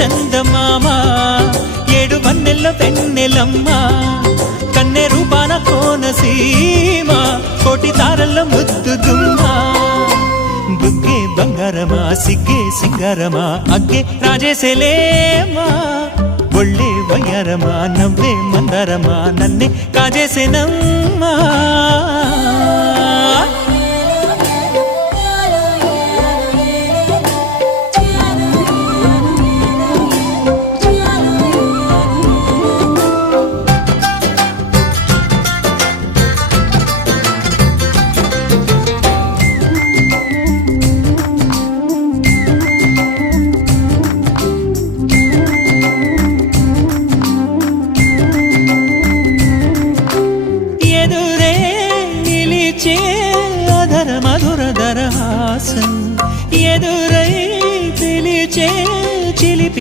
చందమామ ఏడు వన్నెల్లో పెన్నెలమ్మ కన్నె రూపాన కోనసీమ కోటి తారల్లో ముద్దుదుమ్మా బుగ్గే బంగారమా సిగ్గే సింగారమా అగ్గే రాజేసేలేమా ఒళ్ళే వయ్యారమా నవ్వే మందారమా నన్నే కాజేసేనమ్మా